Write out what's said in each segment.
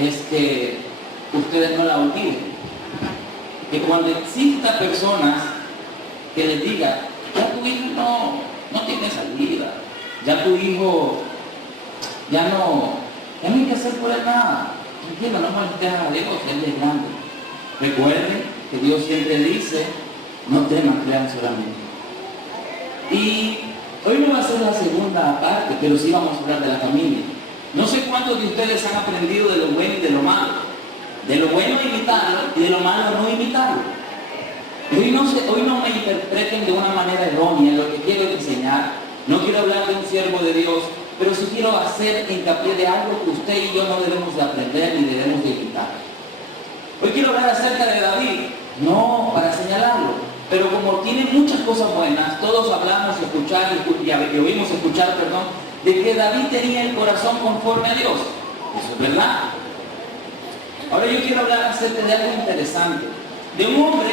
es que ustedes no la olviden. Que cuando exista personas que les digan, ya tu hijo no tiene salida, ya tu hijo ya no hay que hacer por él nada, tranquilo, no molestes a Dios, él es grande. Recuerden que Dios siempre dice, no teman, crean solamente. Y hoy no va a ser la segunda parte, pero sí vamos a hablar de la familia. No sé cuántos de ustedes han aprendido de lo bueno y de lo malo. De lo bueno imitarlo y de lo malo no imitarlo. Hoy no me interpreten de una manera errónea lo que quiero enseñar. No quiero hablar de un siervo de Dios, pero sí quiero hacer hincapié de algo que usted y yo no debemos de aprender ni debemos de imitar. Hoy quiero hablar acerca de David, no para señalarlo, pero como tiene muchas cosas buenas, todos hablamos y oímos escuchar, de que David tenía el corazón conforme a Dios. Eso es verdad. Ahora yo quiero hablar acerca de algo interesante, de un hombre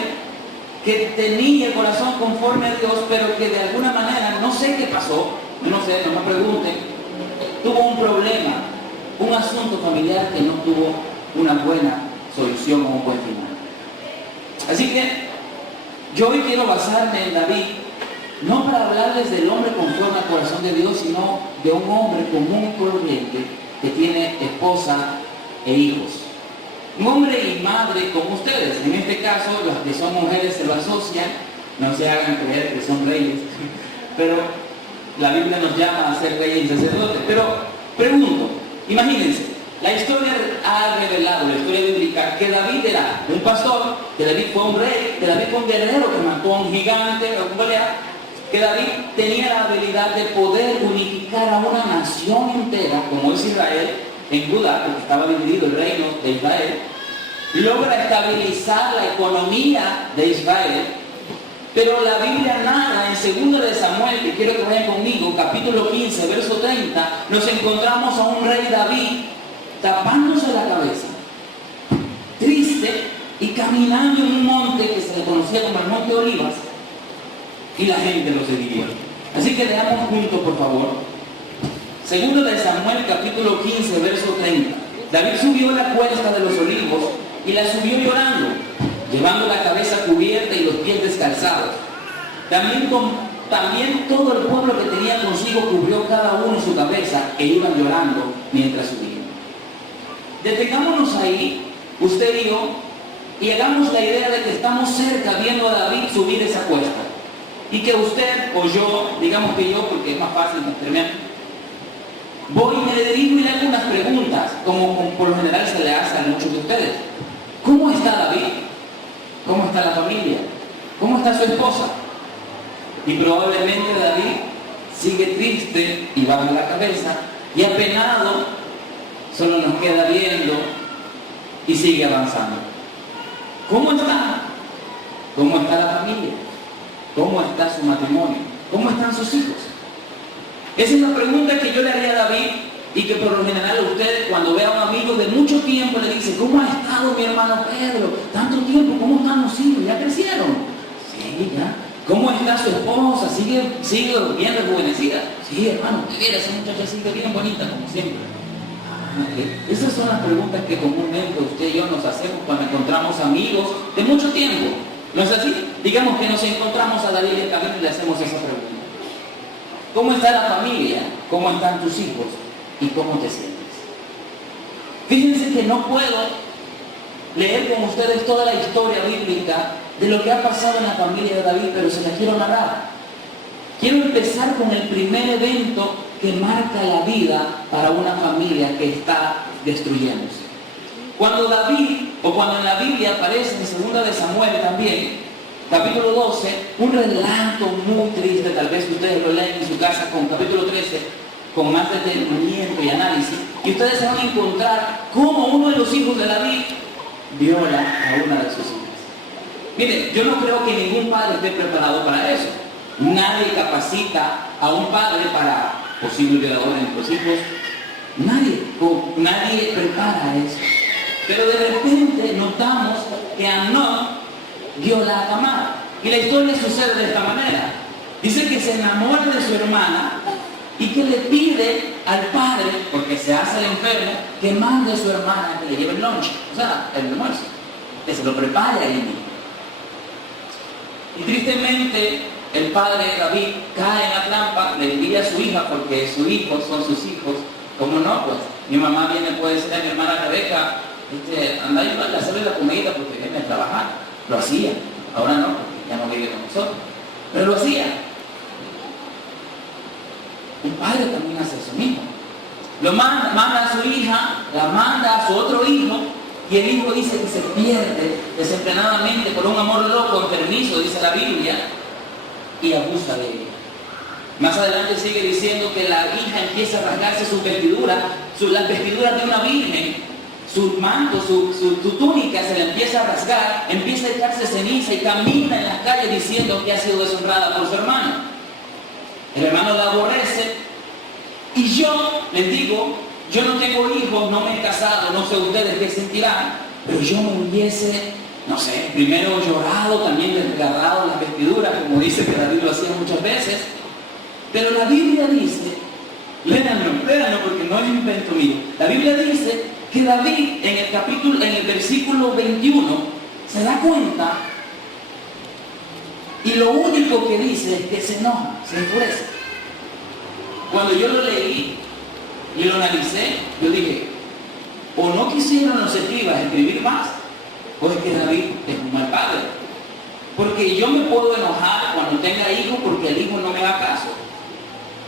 que tenía el corazón conforme a Dios, pero que de alguna manera, no sé qué pasó, no sé, no me pregunten, tuvo un problema, un asunto familiar que no tuvo una buena solución o un buen final. Así que yo hoy quiero basarme en David, no para hablarles del hombre conforme al corazón de Dios, sino de un hombre común y corriente que tiene esposa e hijos. Un hombre y madre como ustedes. En este caso, las que son mujeres se lo asocian, no se hagan creer que son reyes, pero la Biblia nos llama a ser reyes y sacerdotes. Pero pregunto, imagínense, la historia ha revelado, la historia bíblica, que David era un pastor, que David fue un rey, que David fue un guerrero que mató a un gigante, a un Goliat, que David tenía la habilidad de poder unificar a una nación entera, como es Israel, en Judá, porque estaba dividido el reino de Israel, logra estabilizar la economía de Israel, pero la Biblia narra en 2 de Samuel, que quiero que vayan conmigo, capítulo 15, verso 30, nos encontramos a un rey David tapándose la cabeza, triste y caminando en un monte que se le conocía como el Monte Olivas, y la gente lo seguía. Así que leamos juntos, por favor. 2 de Samuel, capítulo 15, verso 30. David subió la cuesta de los olivos y la subió llorando, llevando la cabeza cubierta y los pies descalzados. También todo el pueblo que tenía consigo cubrió cada uno su cabeza e iban llorando mientras subían. Detengámonos ahí, usted y yo, y hagamos la idea de que estamos cerca viendo a David subir esa cuesta. Y que usted o yo, digamos que yo, porque es más fácil mantenerme, voy y me dirijo y le hago unas preguntas, como por lo general se le hace a muchos de ustedes. ¿Cómo está David? ¿Cómo está la familia? ¿Cómo está su esposa? Y probablemente David sigue triste y baja la cabeza y apenado, solo nos queda viendo y sigue avanzando. ¿Cómo está? ¿Cómo está la familia? ¿Cómo está su matrimonio? ¿Cómo están sus hijos? Esa es la pregunta que yo le haría a David y que por lo general usted cuando ve a un amigo de mucho tiempo le dice, ¿cómo ha estado mi hermano Pedro? Tanto tiempo, ¿cómo están los hijos? ¿Ya crecieron? Sí, ya. ¿Cómo está su esposa? ¿Sigue bien rejuvenecida? Sí, hermano, mira, esa muchacha sigue bien bonita como siempre. Esas son las preguntas que comúnmente usted y yo nos hacemos cuando encontramos amigos de mucho tiempo. ¿No es así? Digamos que nos encontramos a David en el camino y le hacemos esa pregunta. ¿Cómo está la familia? ¿Cómo están tus hijos? ¿Y cómo te sientes? Fíjense que no puedo leer con ustedes toda la historia bíblica de lo que ha pasado en la familia de David, pero se la quiero narrar. Quiero empezar con el primer evento que marca la vida para una familia que está destruyéndose. Cuando David, o cuando en la Biblia aparece en 2 de Samuel también, capítulo 12, un relato muy triste, tal vez que ustedes lo leen en su casa con capítulo 13, con más detenimiento y análisis, y ustedes se van a encontrar cómo uno de los hijos de David viola a una de sus hijas. Miren, yo no creo que ningún padre esté preparado para eso. Nadie capacita a un padre para posible violador de nuestros hijos. Nadie prepara eso. Pero de repente notamos que Amnón viola a Tamar. Y la historia sucede de esta manera. Dice que se enamora de su hermana y que le pide al padre, porque se hace el enfermo, que mande a su hermana que le lleve el lunch, o sea, el almuerzo, que se lo prepare ahí mismo. Y tristemente, el padre David cae en la trampa, le envía a su hija, porque sus hijos son sus hijos. ¿Cómo no? Pues mi mamá viene, puede decir a mi hermana Rebeca, anda a ayudarle a hacerle la comida porque viene a trabajar. Lo hacía, ahora no, porque ya no vive con nosotros, pero lo hacía. Un padre también hace eso mismo. Lo manda a su hija, la manda a su otro hijo, y el hijo dice que se pierde desenfrenadamente por un amor loco, enfermizo, dice la Biblia, y abusa de ella. Más adelante sigue diciendo que la hija empieza a rasgarse sus vestiduras, las vestiduras de una virgen, su manto, su túnica se le empieza a rasgar, empieza a echarse ceniza y camina en las calles diciendo que ha sido deshonrada por su hermano. El hermano la aborrece, y yo les digo, yo no tengo hijos, no me he casado, no sé ustedes qué sentirán, pero yo me hubiese, no sé, primero llorado, también desgarrado las vestiduras, como dice que David lo hacía muchas veces. Pero la Biblia dice, léanlo porque no es invento mío. La Biblia dice que David en el versículo 21 se da cuenta y lo único que dice es que se enoja, se enfurece. Cuando yo lo leí y lo analicé, yo dije, o no quisieron los escribas escribir más, o es que David es un mal padre. Porque yo me puedo enojar cuando tenga hijos porque el hijo no me haga caso.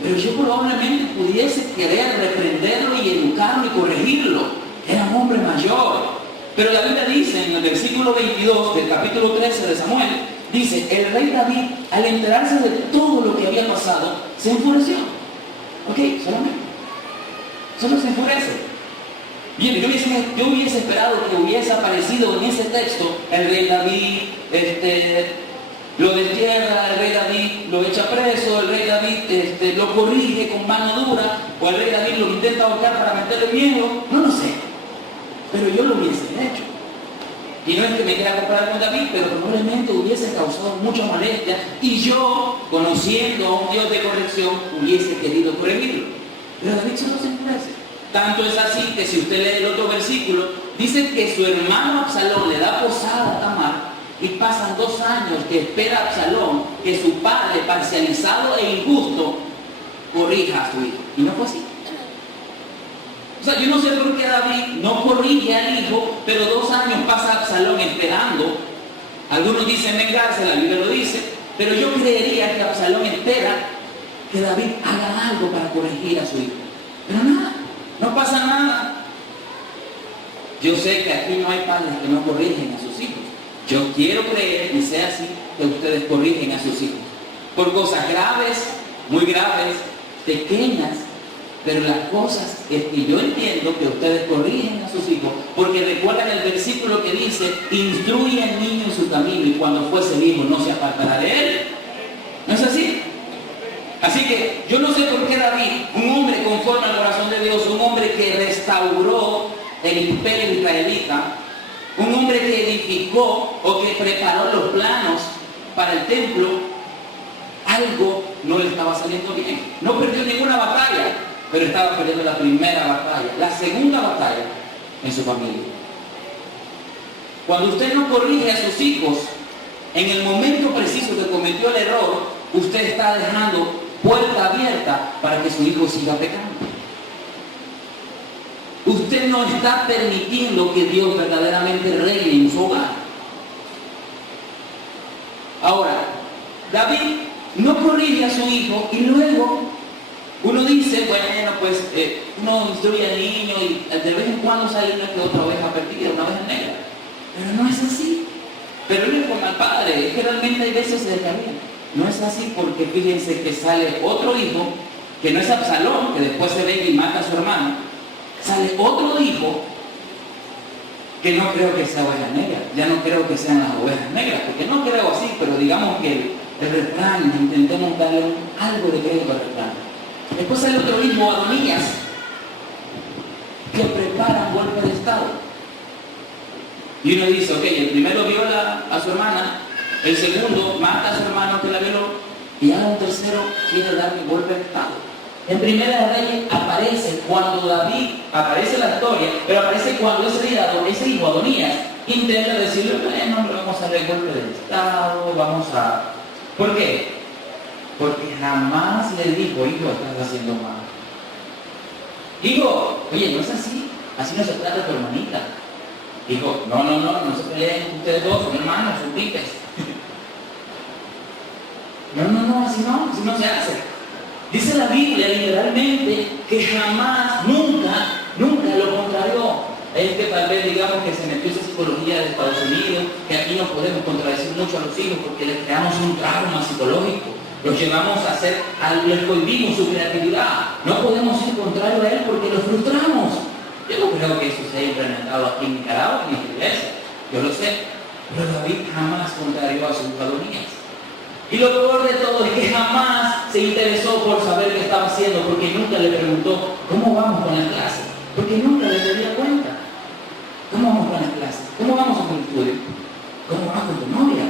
Pero yo probablemente pudiese querer reprenderlo y educarlo y corregirlo. Era un hombre mayor. Pero la Biblia dice en el versículo 22 del capítulo 13 de Samuel, dice, el rey David, al enterarse de todo lo que había pasado, se enfureció. ¿Ok? Solamente. Solo se enfurece. Bien, yo hubiese esperado que hubiese aparecido en ese texto el rey David, lo destierra, el rey David lo echa preso, el rey David lo corrige con mano dura, o el rey David lo intenta ahorcar para meterle miedo, no lo sé. Pero yo lo hubiese hecho. Y no es que me quiera comparar con David, pero probablemente hubiese causado mucha molestia y yo, conociendo a un Dios de corrección, hubiese querido corregirlo. Pero David solo se enfurece. Tanto es así que si usted lee el otro versículo, dice que su hermano Absalón le da posada a Tamar y pasan 2 años que espera Absalón que su padre, parcializado e injusto, corrija a su hijo. Y no fue así. O sea, yo no sé por qué David no corrige al hijo, pero 2 años pasa Absalón esperando. Algunos dicen vengarse, la Biblia lo dice, pero yo creería que Absalón espera que David haga algo para corregir a su hijo. Pero nada, no pasa nada. Yo sé que aquí no hay padres que no corrigen a sus hijos. Yo quiero creer, y sea así, que ustedes corrigen a sus hijos. Por cosas graves, muy graves, pequeñas, pero las cosas es que yo entiendo que ustedes corrigen a sus hijos, porque recuerdan el versículo que dice, instruye al niño en su camino, y cuando fuese viejo no se apartará de él. ¿No es así? Así que yo no sé por qué David, un hombre conforme al corazón de Dios, un hombre que restauró el imperio israelita, un hombre que edificó o que preparó los planos para el templo, algo no le estaba saliendo bien. No perdió ninguna batalla, pero estaba perdiendo la primera batalla, la segunda batalla en su familia. Cuando usted no corrige a sus hijos, en el momento preciso que cometió el error, usted está dejando puerta abierta para que su hijo siga pecando. Usted no está permitiendo que Dios verdaderamente reine en su hogar. Ahora, David no corrige a su hijo y luego uno dice, bueno, pues uno instruye al niño y de vez en cuando sale una que otra oveja perdida, una oveja negra. Pero no es así. Pero él es como al padre, es que realmente hay veces se descarría. No es así porque fíjense que sale otro hijo, que no es Absalón, que después se venga y mata a su hermano. Sale otro hijo que no creo que sea oveja negra, ya no creo que sean las ovejas negras, porque no creo así, pero digamos que el refrán, intentemos darle algo de crédito al refrán. Después sale otro hijo, Adonías, que prepara un golpe de estado. Y uno dice, ok, el primero viola a su hermana, el segundo mata a su hermano que la violó, y ahora un tercero quiere darle golpe de estado. En Primera de Reyes aparece cuando David, aparece la historia, pero aparece cuando ese hijo Adonías intenta decirle, bueno, vamos a hacer el golpe del Estado, vamos a... ¿Por qué? Porque jamás le dijo, hijo, estás haciendo mal. Hijo, oye, no es así no se trata tu hermanita. Dijo, no se peleen ustedes dos, son hermanos, son pipes. No, así no se hace. Dice la Biblia literalmente que jamás, nunca lo contrarió. Es que tal vez digamos que se metió esa psicología de Estados Unidos, que aquí no podemos contradecir mucho a los hijos porque les creamos un trauma psicológico. Los llevamos a hacer, les prohibimos su creatividad. No podemos ir contrario a él porque los frustramos. Yo no creo que eso se haya implementado aquí en Nicaragua, en esta iglesia. Yo lo sé. Pero David jamás contrarió a sus Adonías. Y lo peor de todo es que jamás se interesó por saber qué estaba haciendo, porque nunca le preguntó, ¿cómo vamos con las clases? Porque nunca le pedía cuenta. ¿Cómo vamos con las clases? ¿Cómo vamos con el estudio? ¿Cómo vas con tu novia?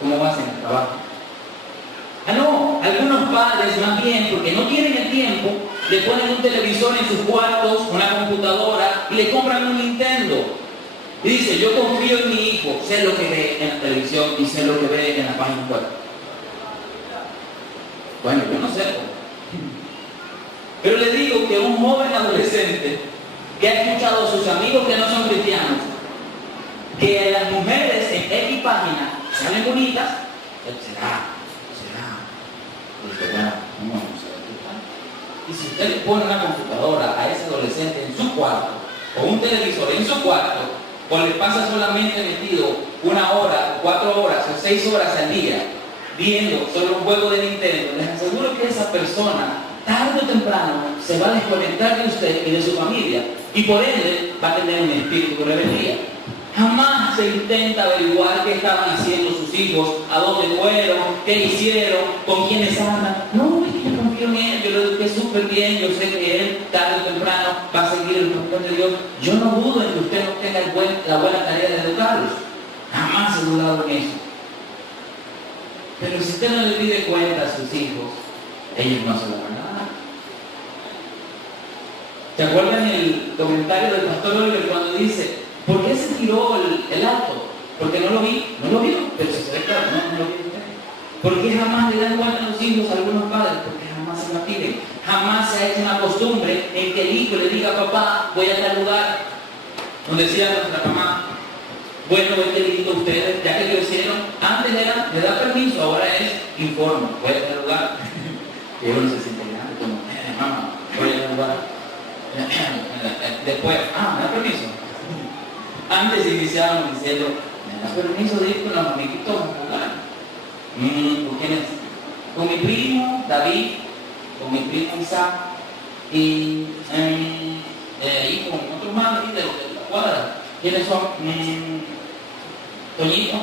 ¿Cómo vas en el trabajo? No, algunos padres más bien, porque no tienen el tiempo, le ponen un televisor en sus cuartos, una computadora, y le compran un Nintendo. Y dice, yo confío en mi hijo, sé lo que ve en la televisión y sé lo que ve en la página web. Bueno, yo no sé. Pero le digo que un joven adolescente que ha escuchado a sus amigos que no son cristianos, que las mujeres en X página salen bonitas, y si usted le pone una computadora a ese adolescente en su cuarto, o un televisor en su cuarto, o le pasa solamente metido 1 hora, 4 horas o 6 horas al día, viendo solo un juego de Nintendo, les aseguro que esa persona, tarde o temprano, se va a desconectar de usted y de su familia, y por ende va a tener un espíritu de rebeldía. Jamás se intenta averiguar qué estaban haciendo sus hijos, a dónde fueron, qué hicieron, con quiénes andan. No, es que yo confío en él, yo lo eduqué súper bien, yo sé que él tarde o temprano va a seguir el propósito de Dios. Yo no dudo en que usted no tenga la buena tarea de educarlos. Jamás he dudado en eso. Pero si usted no le pide cuenta a sus hijos, ellos no se lo van a dar. ¿Se acuerdan el comentario del pastor Oliver cuando dice, ¿por qué se tiró el acto? Porque no lo vio, pero si se ve claro, no lo vio usted. ¿Por qué jamás le dan cuenta a los hijos a algunos padres? Porque jamás se la piden. Jamás se ha hecho una costumbre en que el hijo le diga, papá, voy a tal lugar. Nos decía nuestra mamá, bueno, qué lindo ustedes, ya que lo hicieron, antes era, le da permiso, ahora es, informo, voy a tal lugar. Y uno se siente grande, como, mamá, voy a tal lugar. Después, me da permiso. Antes iniciaron diciendo, ¿me das permiso de ir con los amiguitos a jugar? ¿Con quién es? Con mi primo David, con mi primo Isaac y con otro hermano de la cuadra. ¿Quiénes son? Toñito.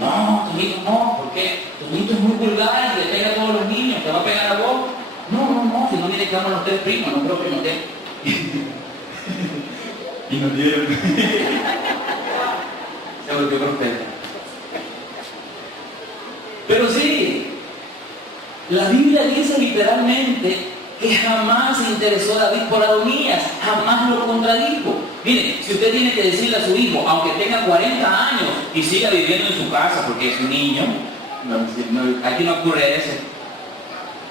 No, Toñito no, porque Toñito es muy vulgar y le pega a todos los niños, te va a pegar a vos. No, si no mire que vamos los 3 primos, no creo que nos den. Y nos dieron. Se volvió profeta. Pero sí, la Biblia dice literalmente que jamás se interesó David por Adonías, jamás lo contradijo. Mire, si usted tiene que decirle a su hijo, aunque tenga 40 años y siga viviendo en su casa porque es un niño, aquí no ocurre eso.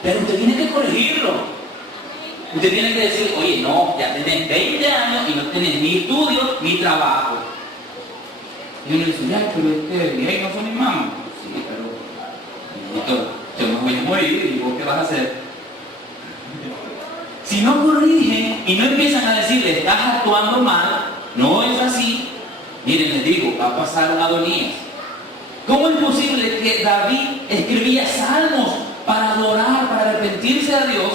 Pero usted tiene que corregirlo. Usted tiene que decir, oye, no, ya tenés 20 años y no tenés ni estudio ni trabajo. Y uno dice, ya, pero ahí no son mis mamás. Sí, pero yo me voy a morir y vos qué vas a hacer. Si no corrigen y no empiezan a decirle, estás actuando mal, no es así, miren, les digo, va a pasar un Adonías. ¿Cómo es posible que David escribía salmos para adorar, para arrepentirse a Dios,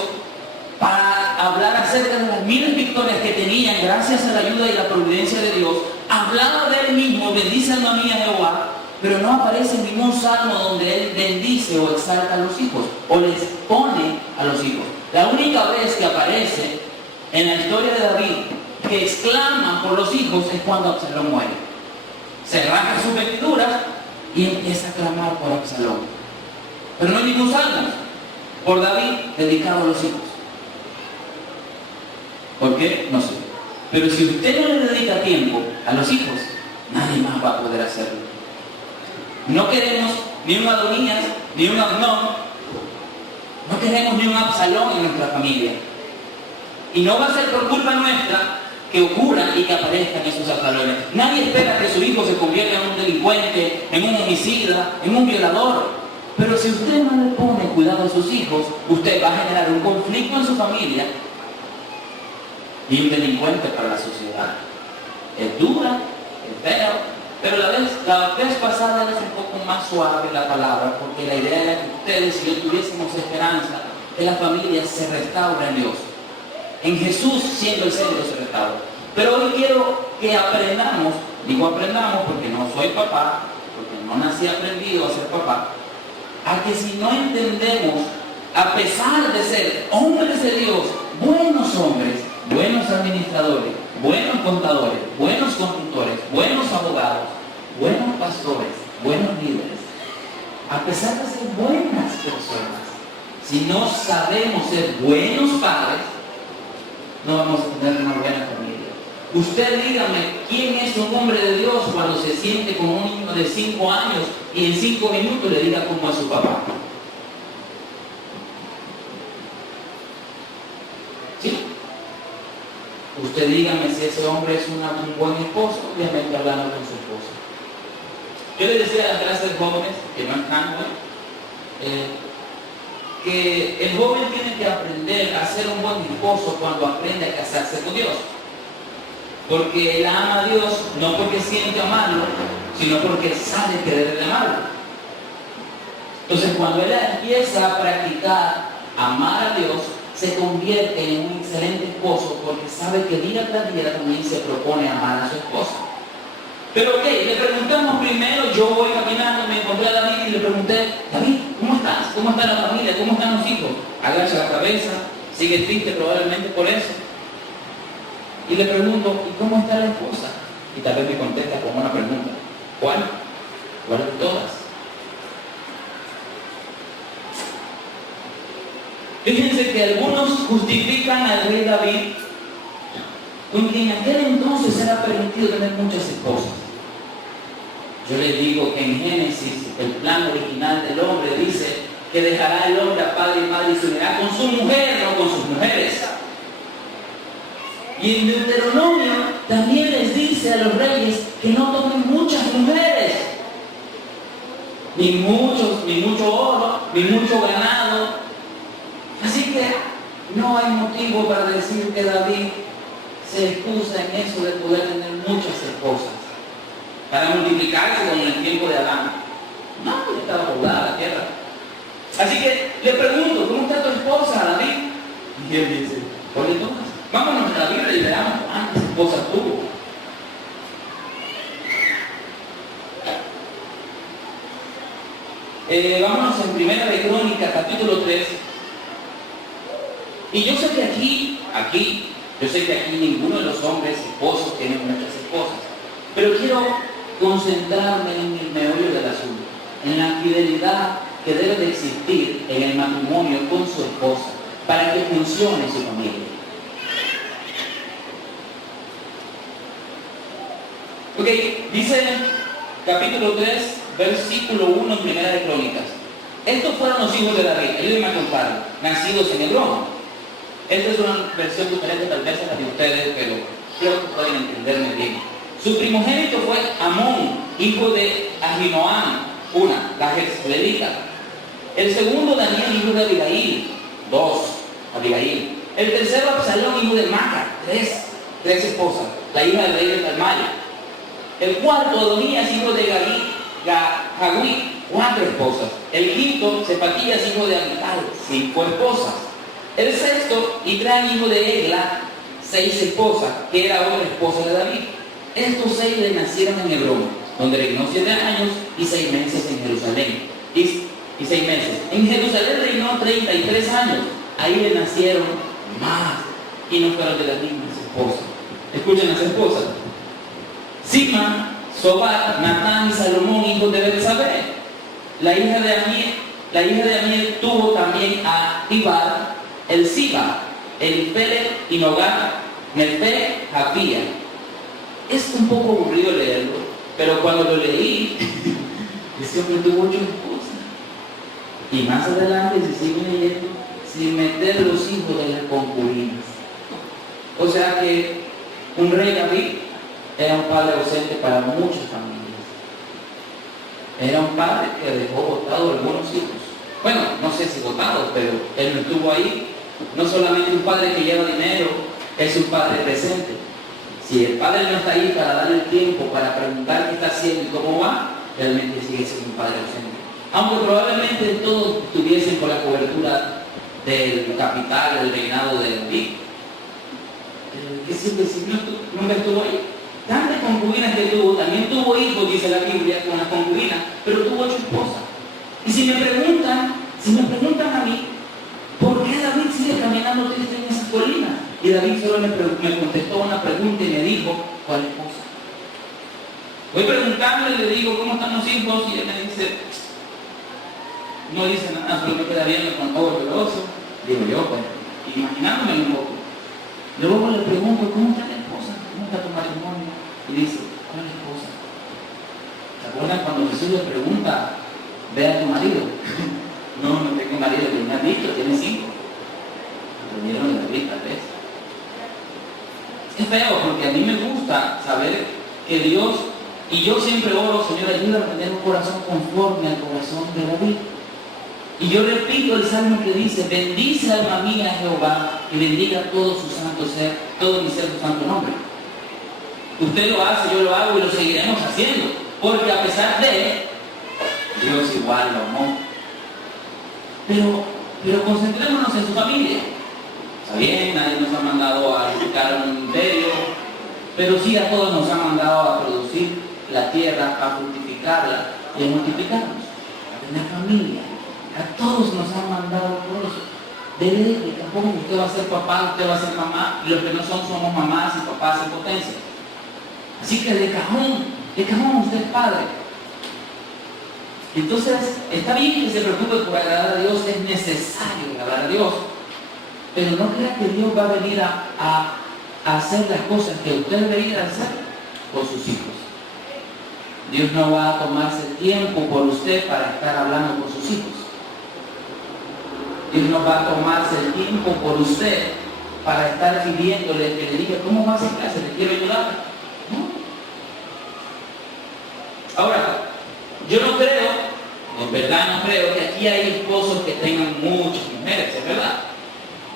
para hablar acerca de las miles victorias que tenían gracias a la ayuda y la providencia de Dios? Hablaba de él mismo, bendice alma mía Jehová, pero no aparece en ningún salmo donde él bendice o exalta a los hijos o les pone a los hijos. La única vez que aparece en la historia de David que exclama por los hijos es cuando Absalón muere. Se rasga sus vestiduras y empieza a clamar por Absalón. Pero no hay ningún salmo por David dedicado a los hijos. ¿Por qué? No sé. Pero si usted no le dedica tiempo a los hijos, nadie más va a poder hacerlo. No queremos ni un Adonías, ni un Amnón. No queremos ni un Absalón en nuestra familia. Y no va a ser por culpa nuestra que ocurran y que aparezcan esos Absalones. Nadie espera que su hijo se convierta en un delincuente, en un homicida, en un violador. Pero si usted no le pone cuidado a sus hijos, usted va a generar un conflicto en su familia y un delincuente para la sociedad. Es dura, es feo, pero la vez pasada era un poco más suave la palabra, porque la idea era que ustedes y yo tuviésemos esperanza que la familia se restaure en Dios. En Jesús, siendo el centro, se restaura. Pero hoy quiero que aprendamos, digo aprendamos porque no soy papá, porque no nací aprendido a ser papá, a que si no entendemos, a pesar de ser hombres de Dios, buenos hombres, buenos administradores, buenos contadores, buenos constructores, buenos abogados, buenos pastores, buenos líderes, a pesar de ser buenas personas, si no sabemos ser buenos padres, no vamos a tener una buena familia. Usted dígame, ¿quién es un hombre de Dios cuando se siente como un niño de 5 años y en 5 minutos le diga cómo es su papá? ¿Sí? Usted dígame si ese hombre es un buen esposo, obviamente hablando con su esposa. Yo le decía a las clases de jóvenes, que no están hoy, que el joven tiene que aprender a ser un buen esposo cuando aprende a casarse con Dios. Porque él ama a Dios no porque siente amarlo, sino porque sabe que debe de amarlo. Entonces cuando él empieza a practicar amar a Dios, se convierte en un excelente esposo porque sabe que día tras día también se propone amar a su esposa. Pero ok, le preguntamos primero, yo voy caminando, me encontré a David y le pregunté, David, ¿cómo estás? ¿Cómo está la familia? ¿Cómo están los hijos? Agacha la cabeza, sigue triste probablemente por eso. Y le pregunto, ¿y cómo está la esposa? Y tal vez me contesta con una pregunta. ¿Cuál? ¿Cuál de todas? Fíjense que algunos justifican al rey David con quien en aquel entonces era permitido tener muchas esposas. Yo les digo que en Génesis, el plan original del hombre dice que dejará el hombre a padre y madre y se unirá con su mujer, no con sus mujeres. Y en Deuteronomio también les dice a los reyes que no tomen muchas mujeres, ni mucho oro, ni mucho ganado. Así que no hay motivo para decir que David se excusa en eso de poder tener muchas esposas para multiplicarse como en el tiempo de Adán. No, ya estaba poblada la tierra. Así que le pregunto, ¿cómo está tu esposa, David? Y él dice, oye, todas. Vámonos a la Biblia y veamos cuántas esposas tuvo. Vámonos en Primera de Crónicas, capítulo 3. Y yo sé que aquí, yo sé que aquí ninguno de los hombres esposos tiene muchas esposas. Pero quiero concentrarme en el meollo del asunto, en la fidelidad que debe de existir en el matrimonio con su esposa para que funcione su familia. Ok, dice capítulo 3, versículo 1 en Primera de Crónicas. Estos fueron los hijos de David, ayúdenme a contar, nacidos en Hebrón. Esta es una versión diferente tal vez a la de ustedes, pero creo que pueden entenderme bien. Su primogénito fue Amón, hijo de Ahinoam, la jezreelita. El segundo, Daniel, hijo de Abigail, Abigail. El tercero, Absalón, hijo de Maca, tres esposas, la hija del rey de Talmaya. El cuarto, Adonías, hijo de Hagui, 4 esposas. El quinto, Cefatías, hijo de Amital, 5 esposas. El sexto, Itrán, hijo de Egla, 6 esposas, que era otra esposa de David. Estos 6 le nacieron en Hebrón, donde reinó 7 años y 6 meses en Jerusalén. Y 6 meses. En Jerusalén reinó 33 años. Ahí le nacieron más. Y no fueron de las mismas esposas. Escuchen las esposas. Sima, Sobat, Natán y Salomón, hijos de Betsabé. La hija de Amiel tuvo también a Ibar, el Siba, el Pelet y Nogar, Nefé Javía. Es un poco aburrido leerlo, pero cuando lo leí, este hombre tuvo 8 esposas. Y más adelante se sigue leyendo, sin meter los hijos de las concubinas. O sea que un rey David era un padre ausente para muchas familias. Era un padre que dejó botados algunos hijos. Bueno, no sé si botados, pero él no estuvo ahí. No solamente un padre que lleva dinero, es un padre presente. Si el padre no está ahí para darle el tiempo, para preguntar qué está haciendo y cómo va, realmente sigue siendo un padre ausente. Aunque probablemente todos estuviesen con la cobertura del capital, del reinado de David, que siempre nunca estuvo ahí. Tantas concubinas que tuvo, también tuvo hijos, dice la Biblia, con las concubinas, pero tuvo 8 esposas. Y si me preguntan a mí, ¿por qué David sigue caminando triste en esas colinas? Y David solo me contestó una pregunta y me dijo, ¿cuál esposa? Voy preguntándole, le digo, ¿cómo están los hijos? Y él me dice, no dice nada, solo me queda bien con todo orgulloso. Digo yo, pues, imaginándome un poco. Luego le pregunto, ¿cómo está la esposa? ¿Cómo está tu matrimonio? Y dice, ¿cuál esposa? ¿Se acuerdan cuando Jesús le pregunta, ve a tu marido? No tengo marido, que me has visto, tiene 5. Aprendieron de David, tal vez. Es feo porque a mí me gusta saber que Dios, y yo siempre oro, Señor, ayúdame a tener un corazón conforme al corazón de David. Y yo repito el salmo que dice, bendice alma mía a Jehová y bendiga todo su santo ser, todo mi ser su santo nombre. Usted lo hace, yo lo hago y lo seguiremos haciendo, porque a pesar de Dios igual lo amó. Pero concentrémonos en su familia. Está bien, nadie nos ha mandado a edificar un imperio, pero sí a todos nos ha mandado a producir la tierra, a fructificarla y a multiplicarnos, a tener familia. A todos nos han mandado por eso. Debe tampoco usted va a ser papá, usted va a ser mamá, y los que no son somos mamás y papás en potencia. Así que de cajón usted es padre. Entonces, está bien que se preocupe por agradar a Dios, es necesario agradar a Dios, pero no crea que Dios va a venir a hacer las cosas que usted debería hacer por sus hijos. Dios no va a tomarse tiempo por usted para estar hablando con sus hijos. Dios no va a tomarse el tiempo por usted para estar pidiéndole que le diga, ¿cómo vas a clase? ¿Le quiero ayudar? ¿No? Ahora, yo no creo, en verdad no creo, que aquí hay esposos que tengan muchas mujeres, es verdad.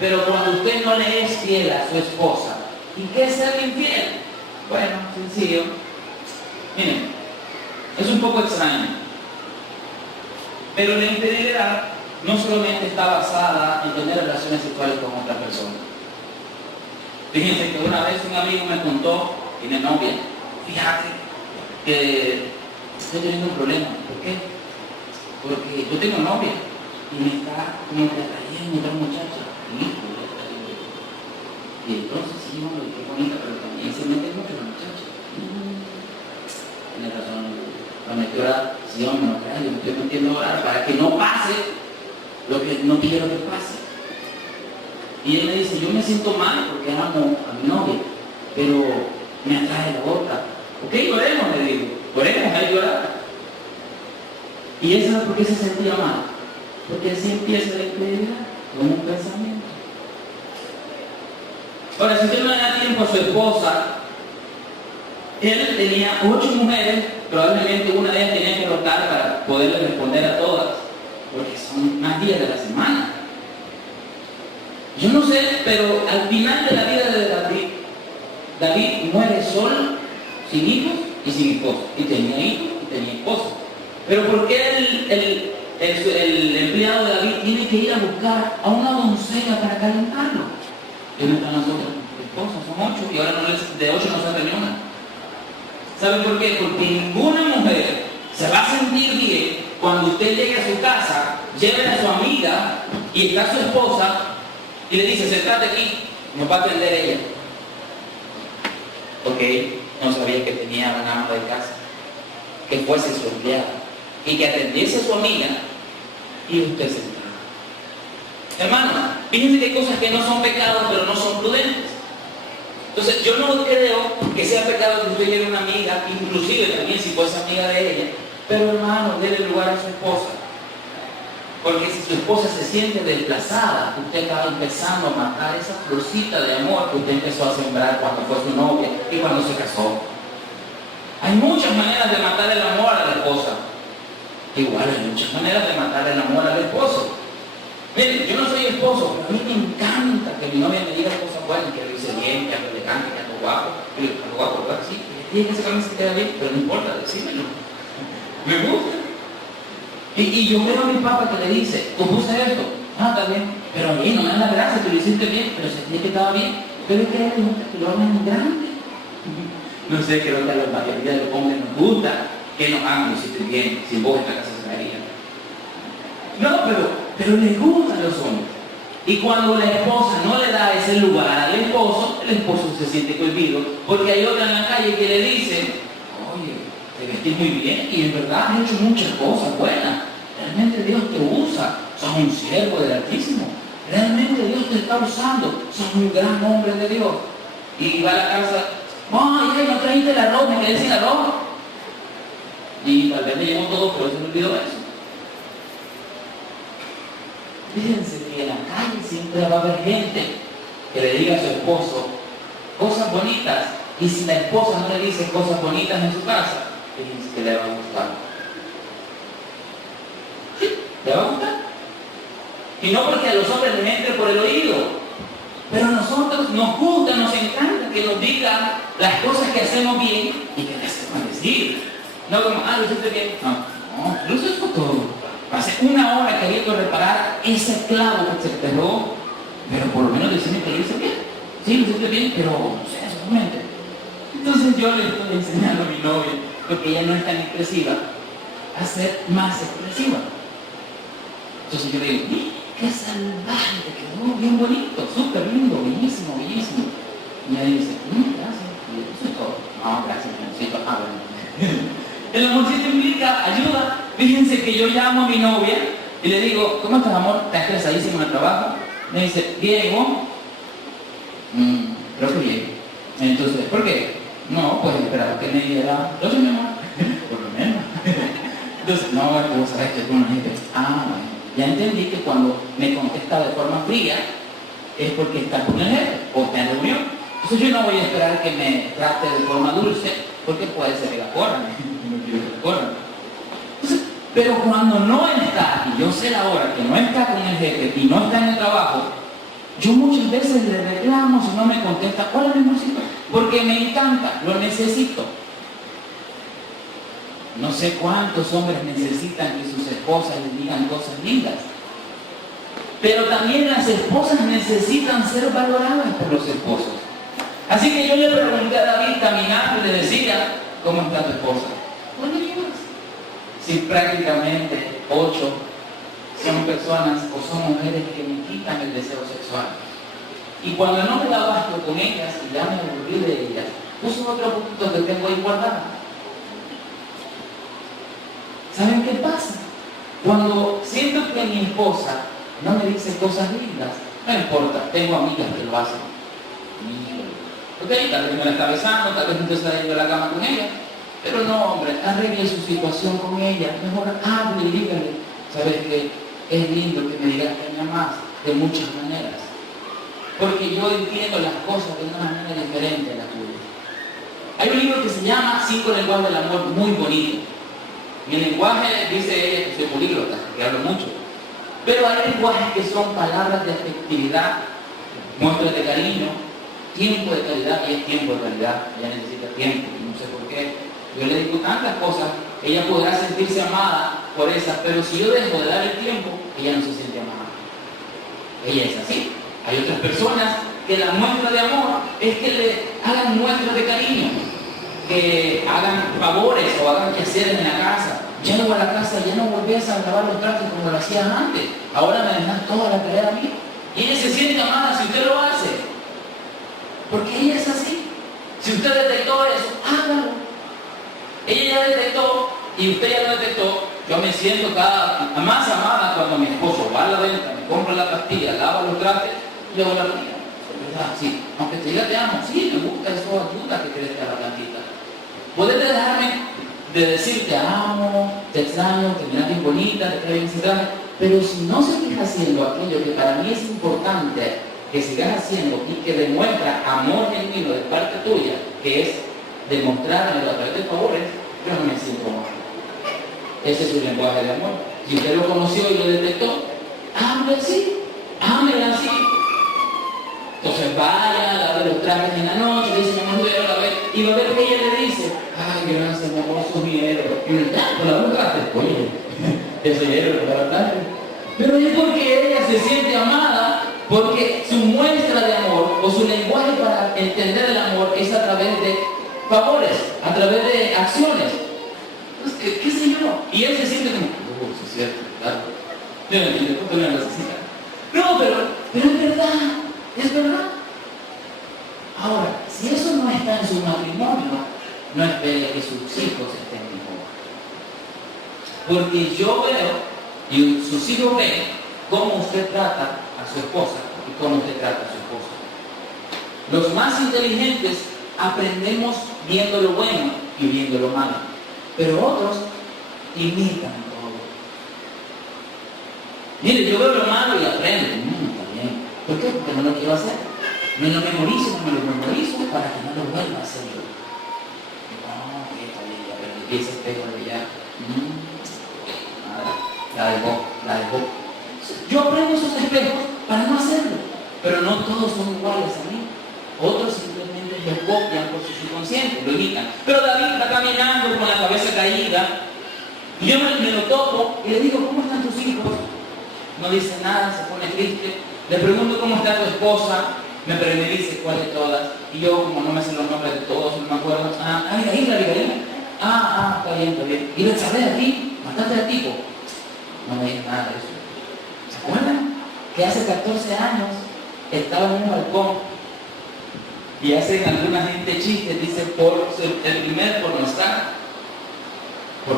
Pero cuando usted no le es fiel a su esposa, ¿y qué es ser infiel? Bueno, sencillo. Miren, es un poco extraño. Pero la infidelidad no solamente está basada en tener relaciones sexuales con otra persona. Fíjense que una vez un amigo me contó, tiene novia, fíjate que estoy teniendo un problema. ¿Por qué? Porque yo tengo novia y me está como que atrayendo otra muchacha. Y entonces sí, bueno, qué bonita, pero también se mete mucho la muchacha. Tiene razón, la metió a orar. Sí, hombre, no creas, yo me estoy metiendo a orar para que no pase lo que no quiero que pase. Y él me dice, yo me siento mal porque amo a mi novia, pero me atrae la otra. Ok, oremos, le digo, oremos, hay que orar. ¿Y él sabe por qué se sentía mal? Porque así empieza la infidelidad, con un pensamiento. Ahora, si usted no le da tiempo a su esposa, él tenía 8 mujeres, probablemente una de ellas tenía que rotar para poderle responder a todas, porque son más días de la semana. Yo no sé, pero al final de la vida de David muere solo, sin hijos y sin esposa. Y tenía hijos y tenía esposa. Pero ¿por qué el empleado de David tiene que ir a buscar a una doncella para calentarlo? ¿Dónde están las otras esposas? Son 8 y ahora de 8 no se reúnen. ¿Sabe por qué? Porque ninguna mujer se va a sentir bien cuando usted llegue a su casa, lleve a su amiga y está su esposa y le dice, sentate aquí, nos va a atender ella. Porque no sabía que tenía una ama de casa, que fuese su empleada y que atendiese a su amiga y usted sentado. Hermano, fíjense que hay cosas que no son pecados, pero no son prudentes. Entonces, yo no creo que sea pecado que usted lleve una amiga, inclusive también si fuese amiga de ella, pero hermano, déle lugar a su esposa. Porque si su esposa se siente desplazada, usted acaba empezando a matar esa florcita de amor que usted empezó a sembrar cuando fue su novia y cuando se casó. Hay muchas maneras de matar el amor a la esposa. Igual hay muchas maneras de matar el amor al esposo. Miren, yo no soy esposo, pero a mí me encanta que mi novia me diga cosas buenas, que lo hice bien, que ando elegante, que ando guapo. Que ando guapo, ¿verdad? Sí, tiene que esa camisa que queda bien, pero no importa, decímelo. Me gusta. Y yo veo a mi papá que le dice, tú puse esto, está bien, pero a mí no me da la gracia, tú lo hiciste bien, pero sentí que estaba bien, pero es que a él le gusta que lo hagan grande. No sé, creo que a la mayoría de los hombres nos gusta que nos hagan lucir bien, sin vos en la casa se caería. No, pero les gustan los hombres. Y cuando la esposa no le da ese lugar al esposo, el esposo se siente cohibido, porque hay otra en la calle que le dice, oye, te vestís muy bien y en verdad has hecho muchas cosas buenas. Realmente Dios te usa, sos un siervo del Altísimo. Realmente Dios te está usando, sos un gran hombre de Dios. Y va a la casa, ay, no trajiste el arroz, me quedé sin arroz. Y tal vez me llevó todo, pero se me olvidó eso. Fíjense que en la calle siempre va a haber gente que le diga a su esposo cosas bonitas, y si la esposa no le dice cosas bonitas en su casa, fíjense que le va a gustar. ¿Sí? ¿Le va a gustar? Y no porque a los hombres les entre por el oído, pero a nosotros nos gusta, nos encanta que nos digan las cosas que hacemos bien y que les sepan decir. No como, lo hiciste bien. No, lo hice todo. Pasé una hora queriendo reparar ese clavo que se pegó, pero por lo menos decirme que lo hice bien. Sí, lo hiciste bien, pero no sé, solamente. Entonces yo le estoy enseñando a mi novia, porque ella no es tan expresiva, a ser más expresiva. Entonces yo le digo, qué salvaje, te quedó bien bonito, súper lindo, bellísimo, bellísimo. Y ella dice, gracias, y eso es todo. No, gracias, necesito. Bueno. El amorcito implica ayuda. Fíjense que yo llamo a mi novia y le digo, ¿cómo estás, amor? ¿Estás estresadísimo en el trabajo? Me dice, bien, ¿vos? Creo que bien. Entonces, ¿por qué? No, pues esperaba que me diera, yo soy mi amor, por lo menos. Entonces, no, vos sabés que es una gente. Bueno, ya entendí que cuando me contesta de forma fría es porque está con el jefe o está en reunión. Entonces yo no voy a esperar que me trate de forma dulce, porque puede ser que la corran. No quiero que la corran. Entonces, pero cuando no está, y yo sé la hora que no está con el jefe y no está en el trabajo, yo muchas veces le reclamo si no me contesta, hola mi amorcito, porque me encanta, lo necesito. No sé cuántos hombres necesitan que sus esposas les digan cosas lindas, pero también las esposas necesitan ser valoradas por los esposos. Así que yo le pregunté a David caminando y le decía, ¿cómo está tu esposa? ¿Dónde llevas? Si prácticamente 8 son personas o son mujeres que me quitan el deseo sexual. Y cuando no me da abasto con ellas y ya me aburrí de ellas, uso otro punto que tengo ahí guardado. ¿Saben qué pasa? Cuando siento que mi esposa no me dice cosas lindas, no importa, tengo amigas que lo hacen. Ok, tal vez me la está besando, tal vez no está yendo a la cama con ella, pero no, hombre, arregle su situación con ella, mejor hable y dígale, sabes que es lindo que me digas que me amas de muchas maneras, porque yo entiendo las cosas de una manera diferente a la tuya. Hay un libro que se llama 5 lenguajes del amor, muy bonito. Mi lenguaje, dice ella, que soy políglota, que hablo mucho, pero hay lenguajes que son palabras de afectividad, muestras de cariño, tiempo de calidad, y es tiempo de calidad, ella necesita tiempo, no sé por qué. Yo le digo tantas cosas, ella podrá sentirse amada por esas, pero si yo dejo de dar el tiempo, ella no se siente amada. Ella es así. Hay otras personas que la muestra de amor es que le hagan muestras de cariño, que hagan favores o hagan quehaceres en la casa. Llego a la casa, ya no volvías a lavar los trastes como lo hacías antes, ahora me dejas toda la tarea a mí. Y ella se siente amada si usted lo hace. Porque ella es así. Si usted detectó eso, hágalo. Ella ya detectó y usted ya lo detectó. Yo me siento cada más amada cuando mi esposo va a la venta, me compra la pastilla, lava los trastes y le hago la comida. Porque está, sí. Aunque te diga te amo, sí, me gusta, eso ayuda a que crezca la plantita. Puedes dejarme de decir te amo, te extraño, te miras bien bonita, te cae bien ese traje, pero si no sigues haciendo aquello que para mí es importante que sigas haciendo y que demuestra amor genuino de parte tuya, que es demostrarme a través de favores, yo no me siento amor. Ese es su lenguaje de amor. Si usted lo conoció y lo detectó, ámele así, ámele así. Entonces vaya, lave los trajes en la noche, le dice, mi amor, voy a lavar, y va a ver que ella le dice, ay, gracias, mi amor, sos mi héroe. Y le da, con la boca, oye, ese héroe, ¿verdad? Pero es porque ella se siente amada, porque su muestra de amor, o su lenguaje para entender el amor, es a través de favores, a través de acciones. Entonces, ¿qué sé yo? Y él se siente como, sí es cierto, claro. Yo no entiendo, ¿cómo me necesita? No, pero es verdad. Es verdad. Ahora, si eso no está en su matrimonio, no espere que sus hijos estén mejor. Porque yo veo, y sus hijos ven, cómo usted trata a su esposa y cómo usted trata a su esposa. Los más inteligentes aprendemos viendo lo bueno y viendo lo malo. Pero otros imitan todo. Mire, yo veo lo malo y aprendo. Está bien. ¿Por qué? Porque no lo quiero hacer. Me lo memorizo para que no lo vuelva a hacer yo. No, está bien, ya aprendí ese espejo de allá. Nada, la dejó. Yo aprendo esos espejos para no hacerlo. Pero no todos son iguales a mí. Otros simplemente lo copian por su subconsciente, lo imitan. Pero David está caminando con la cabeza caída. Y yo me lo toco y le digo, ¿cómo están tus hijos? No dice nada, se pone triste. Le pregunto cómo está tu esposa, me dice cuál de todas. Y yo, como no me sé los nombres de todos, no me acuerdo. Abigail. Está bien. Y le sabes a ti, bastante a tipo. No me dice nada de eso. ¿Se acuerdan? Que hace 14 años estaba en un balcón y hacen alguna gente chistes, dice, el primer por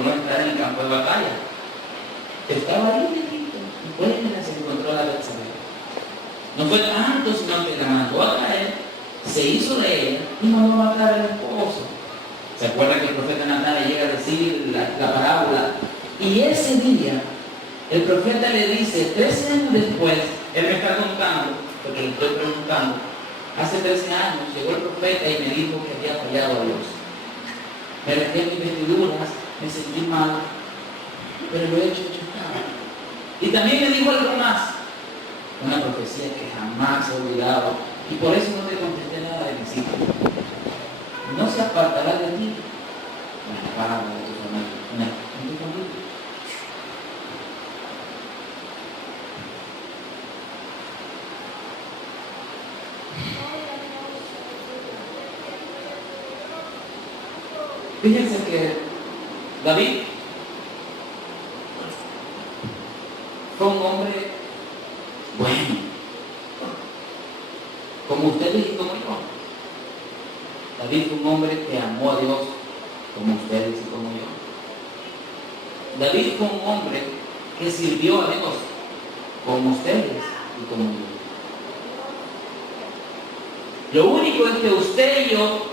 no entrar en el campo de batalla. Estaba ahí, y cuéntenme, se encontró la Betsabé. No fue tanto, sino que la mandó a traer, se hizo de ella y mandó a matar al esposo. ¿Se acuerdan que el profeta Natán le llega a decir la parábola? Y ese día, el profeta le dice, 13 años después, él me está contando, porque le estoy preguntando, hace 13 años llegó el profeta y me dijo que había fallado a Dios. Me dejé mis vestiduras, me sentí mal, pero lo he hecho está. Y también me dijo algo más, una profecía que jamás he olvidado, y por eso no te contesté nada de mis hijos. No se apartará de ti la espada de tu familia. Fíjense que David fue un hombre bueno, como ustedes y como yo. David fue un hombre que amó a Dios como ustedes y como yo. David fue un hombre que sirvió a Dios como ustedes y como yo. Lo único es que usted y yo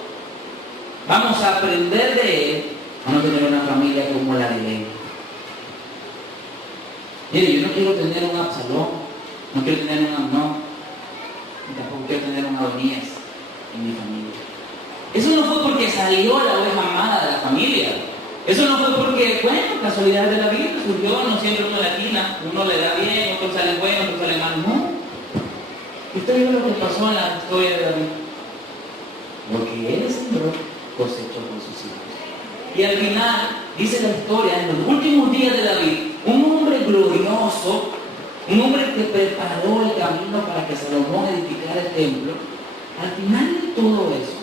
vamos a aprender de él a no tener una familia como la de él. Mire, yo no quiero tener un Absalón, no quiero tener un Amnón, y tampoco quiero tener un Adonías en mi familia. Eso no fue porque salió la oveja amada de la familia. Eso no fue porque, bueno, casualidad de la vida, surgió, no siempre uno latina, uno le da bien, otro sale bueno, otro sale mal. No. Usted vio lo que pasó en la historia de David. Porque él sembró, cosechó con sus hijos. Y al final, dice la historia, en los últimos días de David, un hombre glorioso, un hombre que preparó el camino para que Salomón edificara el templo, al final de todo eso,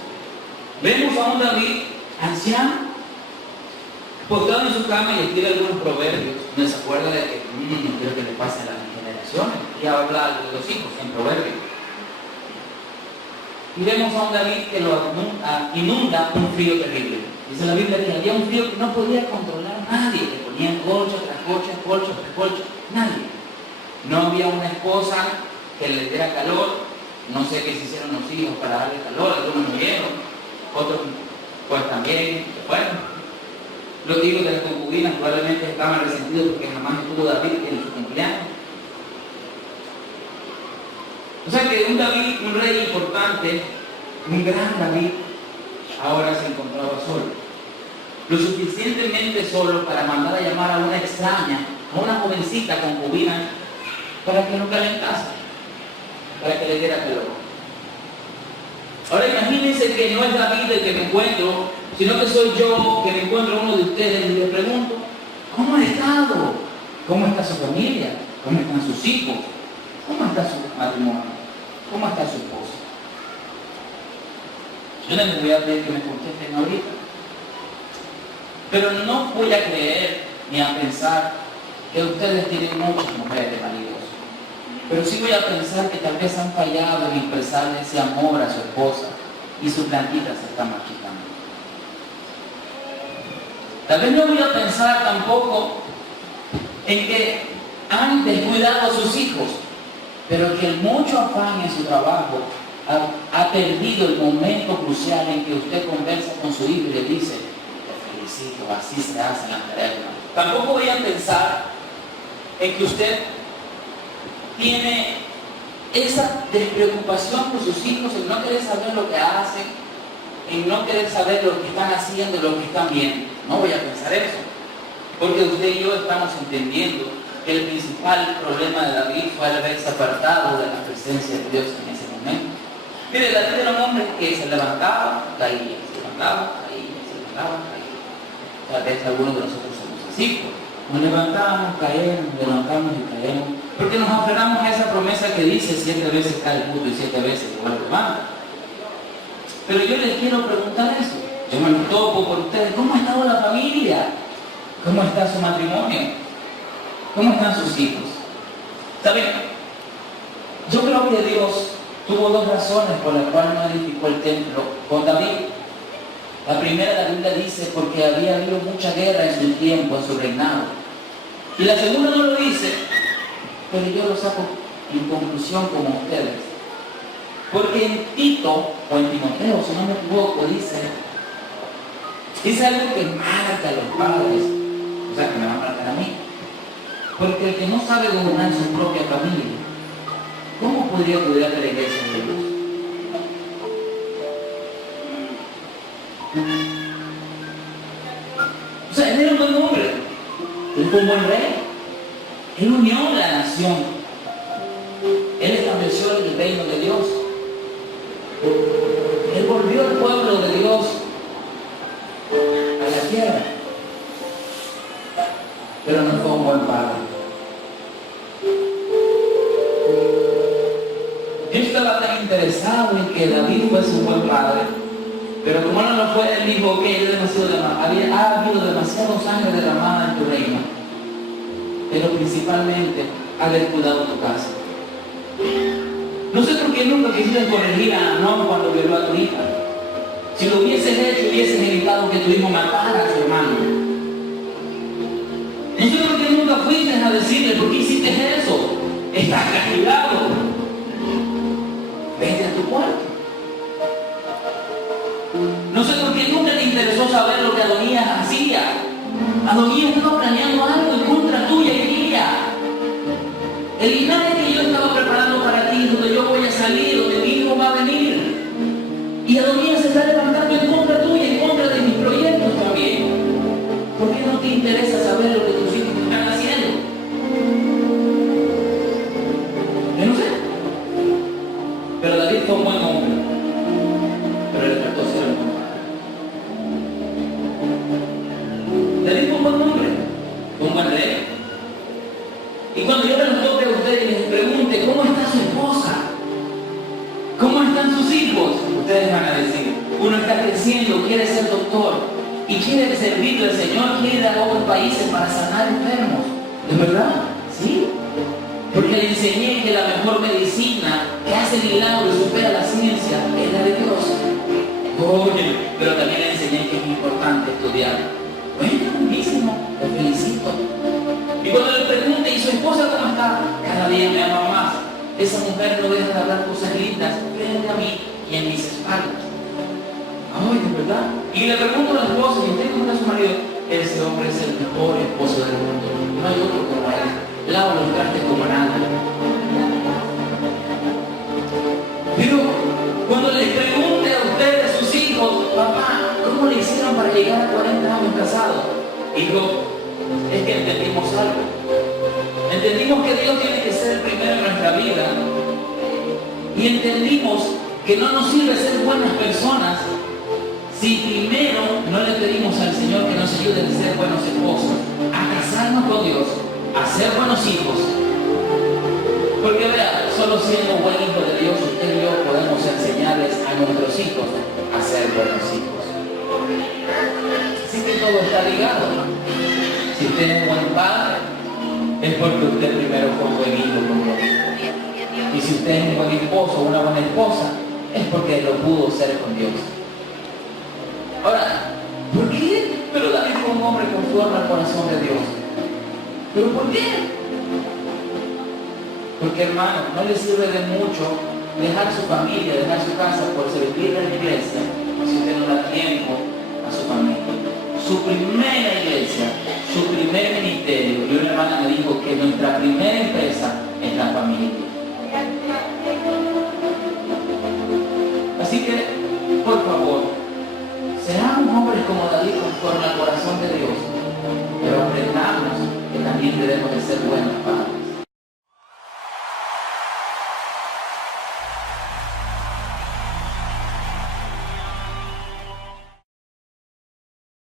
vemos a un David anciano, postado en su cama y escribe algunos proverbios, donde se acuerda de que no quiero que le pase a las generaciones, y habla algo de los hijos en proverbios. Y vemos a un David que lo inunda un frío terrible. Dice la Biblia que había un frío que no podía controlar nadie. Le ponían colcho tras colcho, nadie. No había una esposa que le diera calor, No sé qué se hicieron los hijos para darle calor, algunos murieron, otros pues también se fueron. Los hijos de las concubinas probablemente estaban resentidos porque jamás estuvo David en su cumpleaños. O sea que un David, un rey importante, un gran David, ahora se encontraba solo. Lo suficientemente solo para mandar a llamar a una extraña, a una jovencita concubina, para que lo calentase, para que le diera calor. Ahora imagínense que no es David el que me encuentro, sino que soy yo que me encuentro a uno de ustedes y le pregunto, ¿cómo ha estado? ¿Cómo está su familia? ¿Cómo están sus hijos? ¿Cómo está su matrimonio? ¿Cómo está su esposa? Yo no les voy a pedir que me contesten ahorita, pero no voy a creer ni a pensar que ustedes tienen muchas mujeres maridosas. Pero sí voy a pensar que tal vez han fallado en expresarle ese amor a su esposa y su plantita se está marchitando. Tal vez no voy a pensar tampoco en que han descuidado a sus hijos, pero que el mucho afán en su trabajo ha perdido el momento crucial en que usted conversa con su hijo y le dice, te felicito, así se hacen las tareas. Tampoco voy a pensar en que usted tiene esa despreocupación por sus hijos, en no querer saber lo que hacen, en no querer saber lo que están haciendo, lo que están viendo. No voy a pensar eso, porque usted y yo estamos entendiendo que el principal problema de David fue haberse apartado de la presencia de Dios en ese momento. Mire, David era un hombre que se levantaba, caía, se levantaba, caía, se levantaba, caía. Tal vez algunos de nosotros somos así, pues. Nos levantamos, caemos, nos levantamos y caemos, porque nos aferramos a esa promesa que dice 7 veces cae el justo y 7 veces igual levanta. Pero yo les quiero preguntar eso. Yo me lo topo por ustedes. ¿Cómo ha estado la familia? ¿Cómo está su matrimonio? ¿Cómo están sus hijos? ¿Saben? Yo creo que Dios tuvo 2 razones por las cuales no edificó el templo con David. La primera, la Biblia dice, porque había habido mucha guerra en su tiempo, en su reinado. Y la segunda no lo dice, pero yo lo saco en conclusión como ustedes. Porque en Tito, o en Timoteo, si no me equivoco, dice algo que marca a los padres, o sea, que me va a marcar a mí. Porque el que no sabe gobernar su propia familia, ¿cómo podría cuidar de la iglesia de Dios? O sea, él era un buen hombre, él fue un buen rey, él unió la nación, él estableció el reino de Dios, él volvió al pueblo de Dios a la tierra, pero no fue un buen padre. Dios estaba tan interesado en que David fuese un buen padre, pero como no lo fue, él dijo que ha habido demasiados sangre derramada en tu reino, pero principalmente ha descuidado tu casa. No sé por qué nunca quisiste corregir a Amnón cuando violó a tu hija. Si lo hubieses hecho, hubieses evitado que tu hijo matara a su hermano. No sé por qué nunca fuiste a decirle, ¿por qué hiciste eso? Estás castigado. Vete a tu cuarto. No sé por qué nunca te interesó saber lo que Adonías hacía. Adonías estaba planeando algo en contra tuya y mía. El linaje que yo estaba preparando para ti, donde yo voy a salir, donde mi hijo va a venir. Y Adonías se está levantando en contra tuya, en contra de mis proyectos también. ¿Por qué no te interesa saber lo que tus hijos están haciendo? Yo no sé. Pero David fue un buen hombre. Pero le trató ser un buen padre. David fue un buen hombre, un buen rey. Y cuando yo les toque a ustedes y les pregunte, ¿cómo está su esposa? ¿Cómo están sus hijos? Ustedes van a decir, uno está creciendo, quiere ser doctor y quiere servirle al Señor, quiere ir a otros países para sanar enfermos. ¿Es verdad? Sí. Porque le enseñé que la mejor medicina que hace milagros y supera la ciencia es la de Dios. Oye, pero también le enseñé que es importante estudiar. Bueno, buenísimo, lo felicito. Y cuando le pregunte, ¿y su esposa cómo está? Cada día me ama más. Esa mujer no deja de hablar cosas lindas frente a mí y en mis espaldas. Ay, ¿de verdad? Y le pregunto a la esposa, y usted cómo está su marido, ese hombre es el mejor esposo del mundo. No hay otro como él. Lava los trastes como nada. Pero cuando les pregunte a ustedes, sus hijos, papá, ¿cómo le hicieron para llegar a 40 años casados? Hijo, es que entendimos algo. Entendimos que Dios tiene que ser el primero en nuestra vida. Y entendimos que no nos sirve ser buenas personas si primero no le pedimos al Señor que nos ayude a ser buenos esposos, a casarnos con Dios, a ser buenos hijos. Porque vea, solo siendo buen hijo de Dios, usted y yo podemos enseñarles a nuestros hijos a ser buenos hijos. Así que todo está ligado. Si usted es buen padre, es porque usted primero fue un buen hijo con Dios. Y si usted es un buen esposo o una buena esposa, es porque lo pudo ser con Dios. Ahora, ¿por qué? Pero David fue un hombre conforme al corazón de Dios. ¿Pero por qué? Porque, hermano, no le sirve de mucho dejar su familia, dejar su casa por servir en la iglesia si usted no da tiempo a su familia. Su primera iglesia, su primer ministerio, y una hermana me dijo que nuestra primera empresa es la familia. Así que, por favor, seamos hombres como David conforme al corazón de Dios, pero aprendamos que también debemos de ser buenos